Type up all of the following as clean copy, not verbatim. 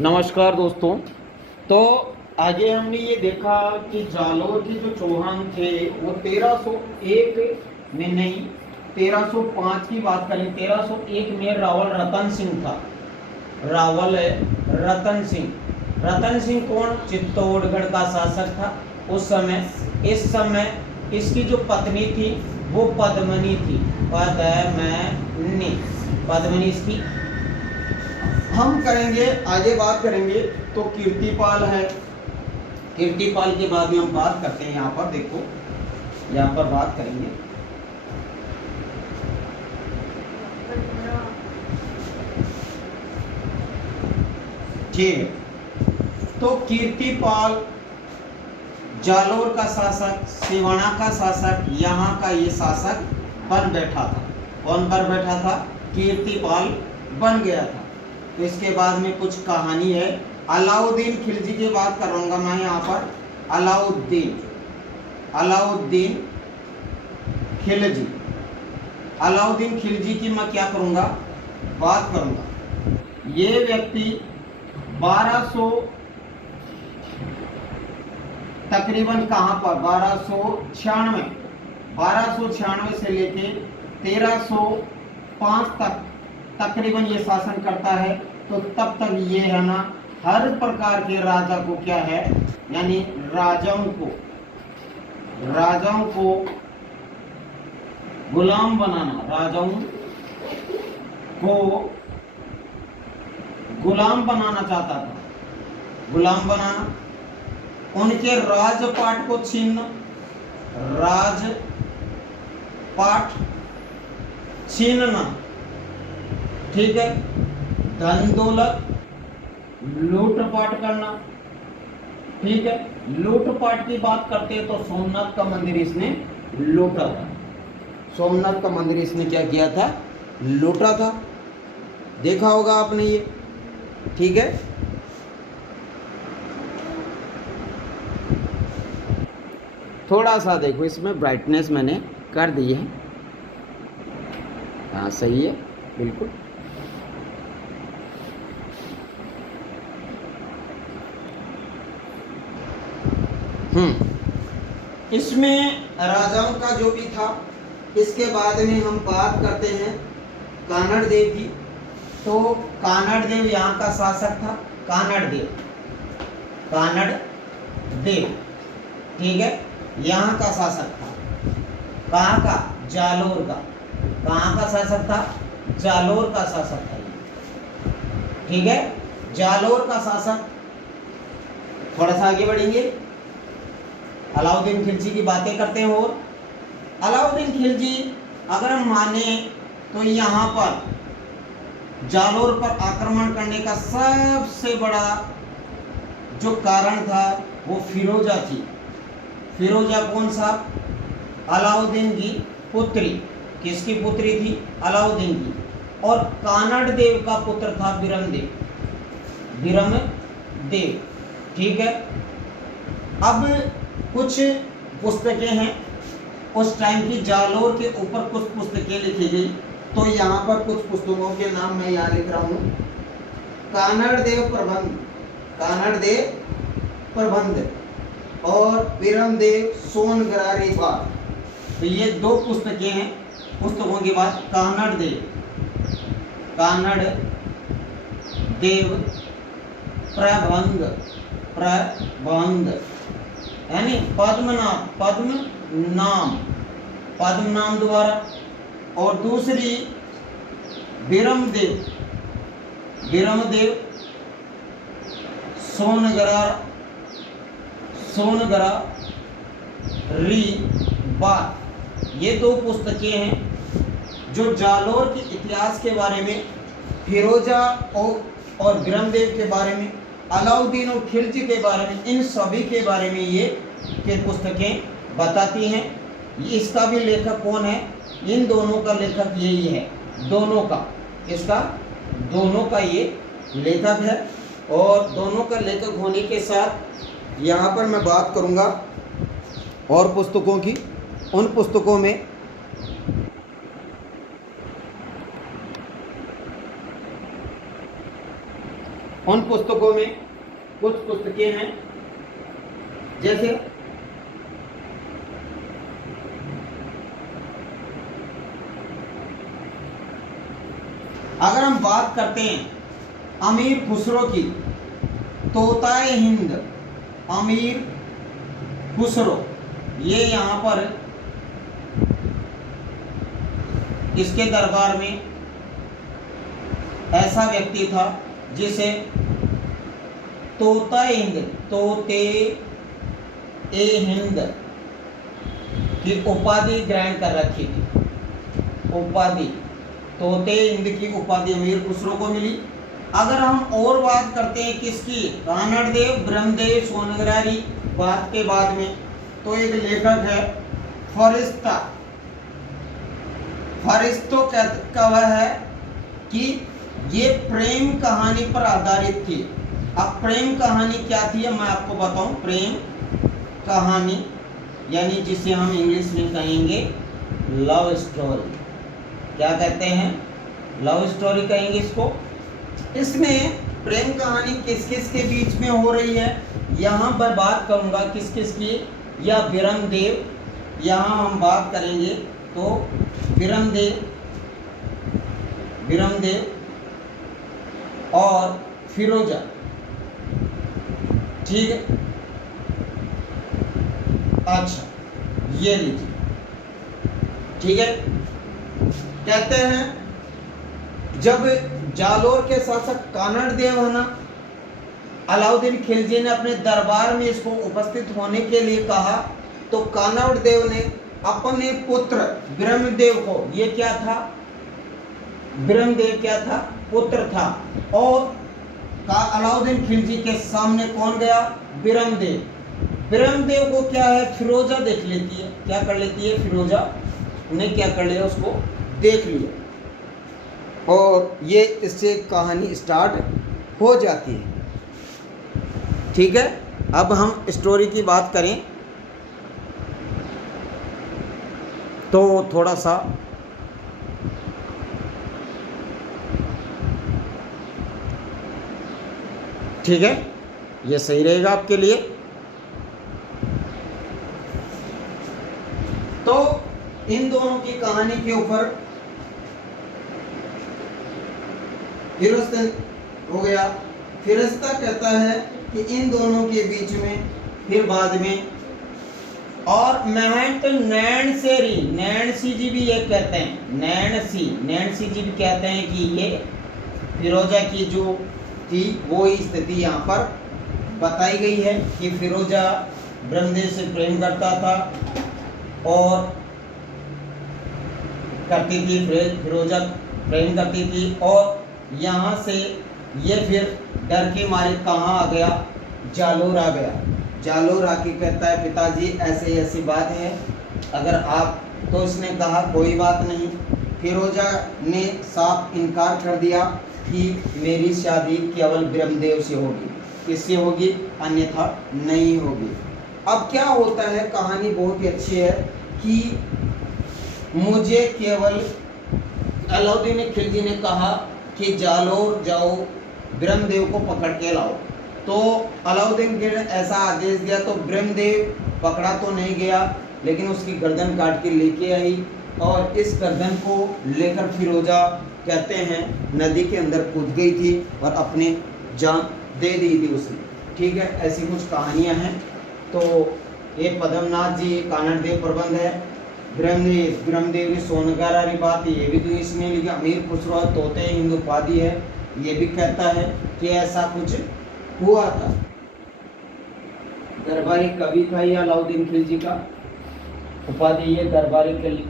नमस्कार दोस्तों। तो आगे हमने ये देखा कि जालोर के जो चौहान थे वो 1301 में नहीं, 1305 की बात करें। 1301 में रावल रतन सिंह था। रावल रतन सिंह। रतन सिंह कौन? चित्तौड़गढ़ का शासक था उस समय। इस समय इसकी जो पत्नी थी वो पद्मनी थी। पद्मनी इसकी। हम करेंगे आगे बात करेंगे तो कीर्तिपाल है। कीर्तिपाल के बाद में हम बात करते हैं। यहाँ पर देखो, यहाँ पर बात करेंगे। ठीक है, तो कीर्तिपाल जालोर का शासक, सिवाना का शासक, यहाँ का ये शासक बन बैठा था। कौन बन बैठा था? कीर्तिपाल बन गया था। तो इसके बाद में कुछ कहानी है। अलाउद्दीन खिलजी की बात करूंगा मैं यहाँ पर। अलाउद्दीन खिलजी। अलाउद्दीन खिलजी की मैं क्या करूंगा? बात करूंगा। ये व्यक्ति 1200 तकरीबन कहाँ पर 1296 से लेके 1305 तक तकरीबन ये शासन करता है। तो तब तक ये है ना, हर प्रकार के राजा को क्या है, यानी राजाओं को गुलाम बनाना, राजाओं को गुलाम बनाना चाहता था। गुलाम बनाना, उनके राजपाट को छीनना, राजपाट छीनना, ठीक है, धन दौलत लूटपाट करना, ठीक है। लूटपाट की बात करते हैं तो सोमनाथ का मंदिर इसने लूटा था। सोमनाथ का मंदिर इसने क्या किया था? लूटा था। देखा होगा आपने ये, ठीक है। थोड़ा सा देखो, इसमें ब्राइटनेस मैंने कर दी है। हाँ, सही है, बिल्कुल। इसमें राजाओं का जो भी था। इसके बाद में हम बात करते हैं कानड़ देव की। तो कानड़ देव यहाँ का शासक था। कानड़ देव, ठीक है, यहाँ का शासक था। कहाँ का? जालोर का। कहाँ का शासक था? जालोर का शासक था, ठीक है, जालोर का शासक। थोड़ा सा आगे बढ़ेंगे, अलाउद्दीन खिलजी की बातें करते हैं। और अलाउद्दीन खिलजी अगर हम माने तो यहाँ पर जालोर पर आक्रमण करने का सबसे बड़ा जो कारण था वो फिरोजा थी। फिरोजा कौन सा? अलाउद्दीन की पुत्री। किसकी पुत्री थी? अलाउद्दीन की। और कानड़ देव का पुत्र था बिरमदेव, ठीक है। अब कुछ पुस्तकें हैं उस टाइम की, जालोर के ऊपर कुछ पुस्तकें लिखी गई। तो यहाँ पर कुछ पुस्तकों के नाम मैं यहाँ लिख रहा हूँ। कानड़ देव प्रबंध और बिरमदेव सोनगरारी बात। तो ये दो पुस्तकें हैं। पुस्तकों के बाद कानड़ देव प्रबंध, यानी पद्म नाम द्वारा। और दूसरी बिरमदेव सोनगरारी बात। ये दो पुस्तकें हैं जो जालोर के इतिहास के बारे में, फिरोजा और बिरमदेव के बारे में, अलाउद्दीन और खिलजी के बारे में, इन सभी के बारे में ये के पुस्तकें बताती हैं। इसका भी लेखक कौन है? इन दोनों का लेखक यही है। दोनों का, इसका दोनों का ये लेखक है। और दोनों का लेखक होने के साथ यहाँ पर मैं बात करूँगा और पुस्तकों की। उन पुस्तकों में उन पुस्तकों में कुछ पुस्तकें हैं, जैसे अगर हम बात करते हैं अमीर खुसरो की, तोताए हिंद, अमीर खुसरो, ये यहाँ पर इसके दरबार में ऐसा व्यक्ति था जिसे तोता हिंद, तोते ए हिंद की उपाधि ग्रहण कर रखी थी। उपाधि, तोते हिंद की उपाधि अमीर खुसरो को मिली। अगर हम और बात करते हैं किसकी, कानड़देव, ब्रह्मदेव, सोनग्रारी बात के बाद में, तो एक लेखक है फरिश्ता। फरिश्तों का वह है कि ये प्रेम कहानी पर आधारित थी। अब प्रेम कहानी क्या थी मैं आपको बताऊं। प्रेम कहानी यानी जिसे हम इंग्लिश में कहेंगे लव स्टोरी। क्या कहते हैं, लव स्टोरी कहेंगे इसको। इसमें प्रेम कहानी किस किस के बीच में हो रही है, यहाँ पर बात करूँगा किस किस की, या ब्रह्मदेव, यहाँ हम बात करेंगे तो ब्रह्मदेव और फिरोजा, ठीक है। अच्छा ये लीजिए, ठीक है। कहते हैं जब जालोर के शासक कानड़देव है ना, अलाउद्दीन खिलजी ने अपने दरबार में इसको उपस्थित होने के लिए कहा, तो कानड़देव ने अपने पुत्र ब्रह्मदेव को, ये क्या था, ब्रह्मदेव क्या था, पुत्र था, और अलाउद्दीन खिलजी के सामने कौन गया, ब्रह्मदेव। ब्रह्मदेव को क्या है, फिरोजा देख लेती है, क्या कर लेती है, फिरोजा ने क्या कर लिया, उसको देख लिया, और ये इससे कहानी स्टार्ट हो जाती है, ठीक है। अब हम स्टोरी की बात करें तो थोड़ा सा ठीक है, ये सही रहेगा आपके लिए। तो इन दोनों की कहानी के ऊपर फिरिश्ता हो गया। फिरिश्ता कहता है कि इन दोनों के बीच में फिर बाद में और महंत नैणसी जी भी ये कहते हैं, नैणसी जी भी कहते हैं कि ये फिरोजा की जो थी वो ही स्थिति यहाँ पर बताई गई है कि फिरोजा ब्रह्मदेव से प्रेम करता था और करती थी, फिरोजा प्रेम करती थी, और यहाँ से ये फिर डर के मारे कहाँ आ गया, जालोर आ गया। जालोर आके कहता है पिताजी ऐसे ऐसी बात है, अगर आप, तो इसने कहा कोई बात नहीं। फिरोजा ने साफ इनकार कर दिया कि मेरी शादी केवल ब्रह्मदेव से होगी, किससे होगी, अन्यथा नहीं होगी। अब क्या होता है, कहानी बहुत ही अच्छी है कि मुझे केवल अलाउद्दीन खिलजी ने कहा कि जालोर जाओ, ब्रह्मदेव को पकड़ के लाओ, तो अलाउद्दीन खिलजी ने ऐसा आदेश दिया, तो ब्रह्मदेव पकड़ा तो नहीं गया, लेकिन उसकी गर्दन काट के लेके आई, और इस गर्दन को लेकर फिरोजा कहते हैं नदी के अंदर कूद गई थी और अपने जान दे दी थी उसने, ठीक है। ऐसी कुछ कहानियां हैं। तो ये पद्मनाथ जी कानड़देव प्रबंध है, ब्रह्मदेव की सोनगारारी बात, ये भी तो इसमें लिखा। अमीर खुसरो तोते हिंद उपाधि है, ये भी कहता है कि ऐसा कुछ हुआ था। दरबारी कवि था ये अलाउद्दीन खिलजी का, उपाधि ये दरबारी कवि,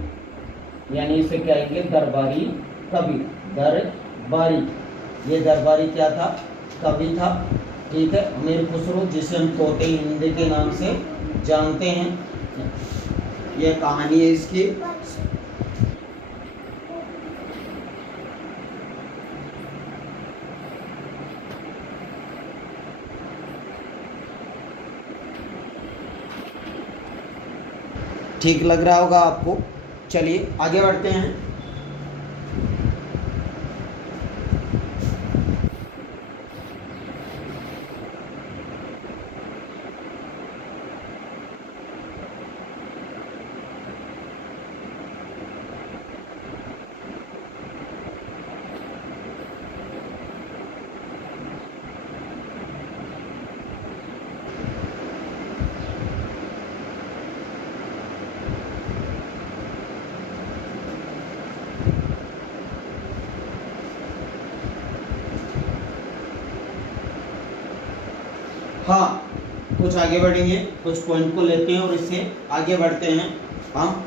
यानी इसे कहेंगे दरबारी कवि। दरबारी, ये दरबारी क्या था, कवि था, ठीक है। अमीर खुसरो जिसे हम तोते हिंद के नाम से जानते हैं, ये कहानी है इसकी। ठीक लग रहा होगा आपको। चलिए आगे बढ़ते हैं। हाँ, कुछ आगे बढ़ेंगे, कुछ पॉइंट को लेते हैं और इससे आगे बढ़ते हैं हम